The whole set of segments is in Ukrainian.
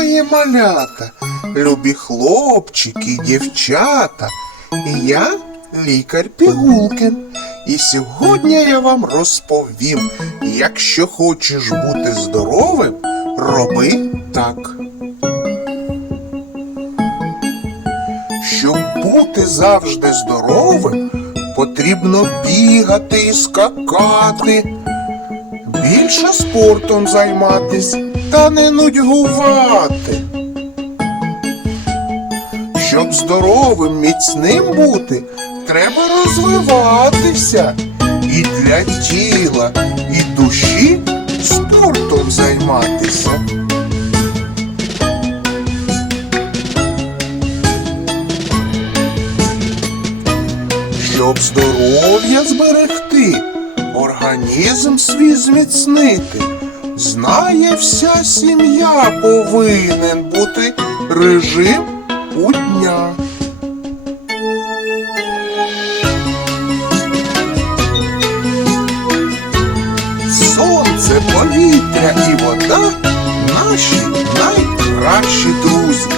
мої малята, любі хлопчики, дівчата. Я лікар Пігулкин. І сьогодні я вам розповім, якщо хочеш бути здоровим, роби так. Щоб бути завжди здоровим, потрібно бігати і скакати, більше спортом займатись та не нудьгувати. Щоб здоровим, міцним бути, треба розвиватися. І для тіла, і душі спортом займатися. Щоб здоров'я зберегти, організм свій зміцнити, знає вся сім'я повинен бути режим у дня. Сонце, повітря і вода наші найкращі друзі.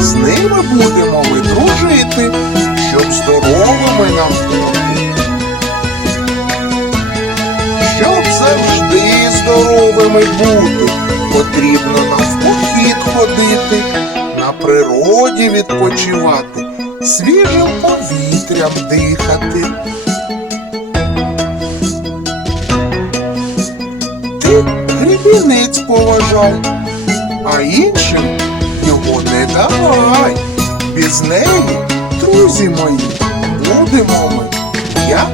З ними будемо ми дружити, щоб здоровими здоровими бути, потрібно нам похід ходити, на природі відпочивати, свіжим повітрям дихати. Ти грібінець поважай, а іншим його не давай. Без неї, друзі мої, будемо ми, як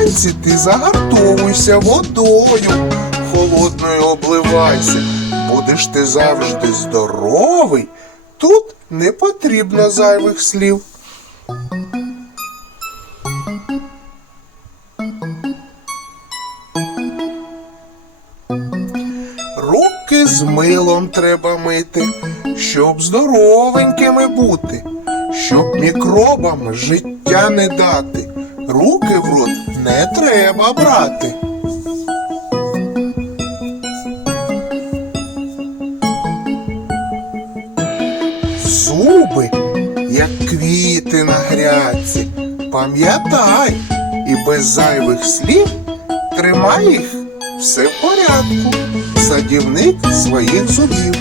Вранці ти загартовуйся водою, холодною обливайся. Будеш ти завжди здоровий, тут не потрібно зайвих слів. Руки з милом треба мити, щоб здоровенькими бути, щоб мікробам життя не дати. Руки в рот не треба брати. Зуби, як квіти на грядці, пам'ятай і без зайвих слів тримай їх все в порядку, садівник своїх зубів.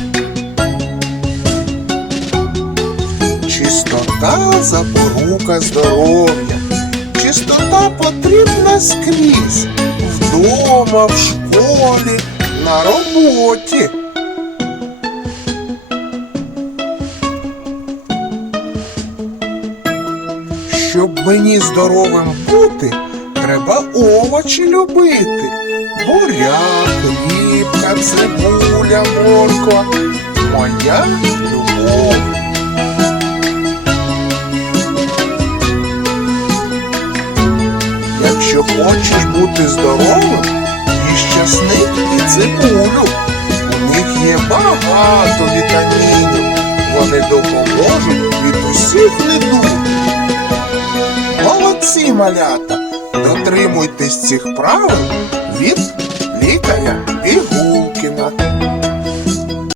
Чистота запорука здоров'я, чистота потрібна скрізь, вдома, в школі, на роботі. Щоб мені здоровим бути, треба овочі любити. Буряк, рібка, цибуля, морква. Моя любов. Якщо хочеш бути здоровим, і щасник і цибулю. У них є багато вітамінів. Вони допоможуть від усіх недуг. Молодці, малята! Дотримуйтесь цих правил від лікаря Пігулкіна.